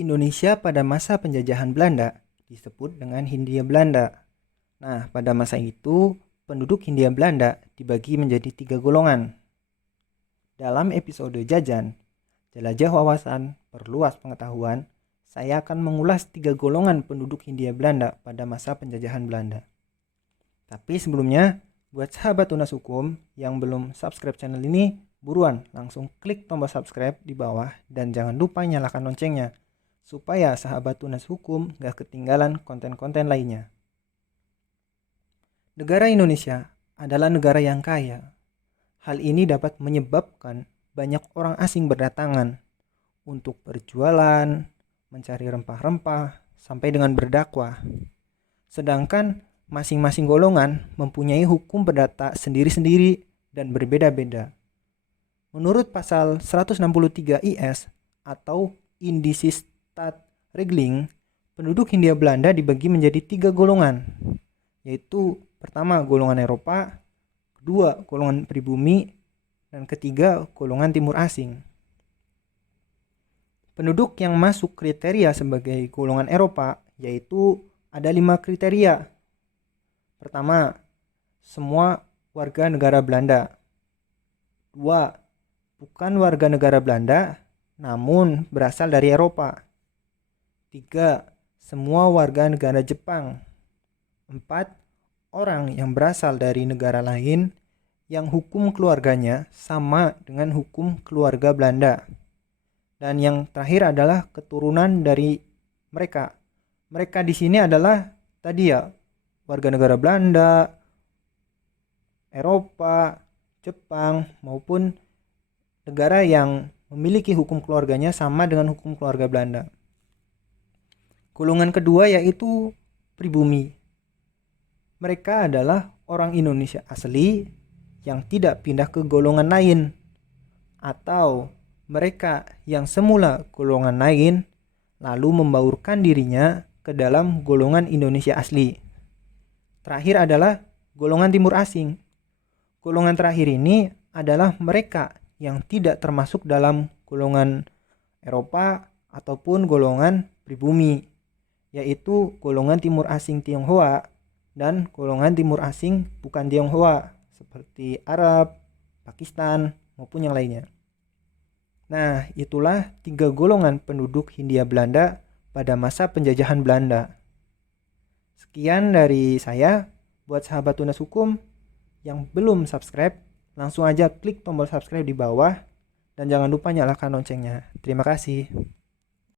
Indonesia pada masa penjajahan Belanda disebut dengan Hindia Belanda. Nah, pada masa itu, penduduk Hindia Belanda dibagi menjadi 3 golongan. Dalam episode Jajan, Jelajah Wawasan, Perluas Pengetahuan, saya akan mengulas 3 golongan penduduk Hindia Belanda pada masa penjajahan Belanda. Tapi sebelumnya, buat sahabat Tunas Hukum yang belum subscribe channel ini, buruan langsung klik tombol subscribe di bawah dan jangan lupa nyalakan loncengnya supaya sahabat Tunas Hukum gak ketinggalan konten-konten lainnya. Negara Indonesia adalah negara yang kaya. Hal ini dapat menyebabkan banyak orang asing berdatangan untuk berjualan, mencari rempah-rempah, sampai dengan berdakwah. Sedangkan masing-masing golongan mempunyai hukum perdata sendiri-sendiri dan berbeda-beda. Menurut pasal 163 IS atau Indische Staatregeling, penduduk Hindia Belanda dibagi menjadi 3 golongan, yaitu pertama golongan Eropa, kedua golongan pribumi, dan ketiga golongan timur asing. Penduduk yang masuk kriteria sebagai golongan Eropa yaitu ada 5 kriteria. Pertama, semua warga negara Belanda. 2. Bukan warga negara Belanda, namun berasal dari Eropa. 3. Semua warga negara Jepang. 4. Orang yang berasal dari negara lain yang hukum keluarganya sama dengan hukum keluarga Belanda. Dan yang terakhir adalah keturunan dari mereka. Mereka di sini adalah tadi ya, warga negara Belanda, Eropa, Jepang, maupun negara yang memiliki hukum keluarganya sama dengan hukum keluarga Belanda. Golongan kedua yaitu pribumi. Mereka adalah orang Indonesia asli yang tidak pindah ke golongan lain, atau mereka yang semula golongan lain lalu membaurkan dirinya ke dalam golongan Indonesia asli. Terakhir adalah golongan timur asing. Golongan terakhir ini adalah mereka yang tidak termasuk dalam golongan Eropa ataupun golongan pribumi, yaitu golongan timur asing Tionghoa dan golongan timur asing bukan Tionghoa seperti Arab, Pakistan, maupun yang lainnya. Nah, itulah 3 golongan penduduk Hindia Belanda pada masa penjajahan Belanda. Sekian dari saya. Buat sahabat Tunas Hukum yang belum subscribe, langsung aja klik tombol subscribe di bawah dan jangan lupa nyalakan loncengnya. Terima kasih.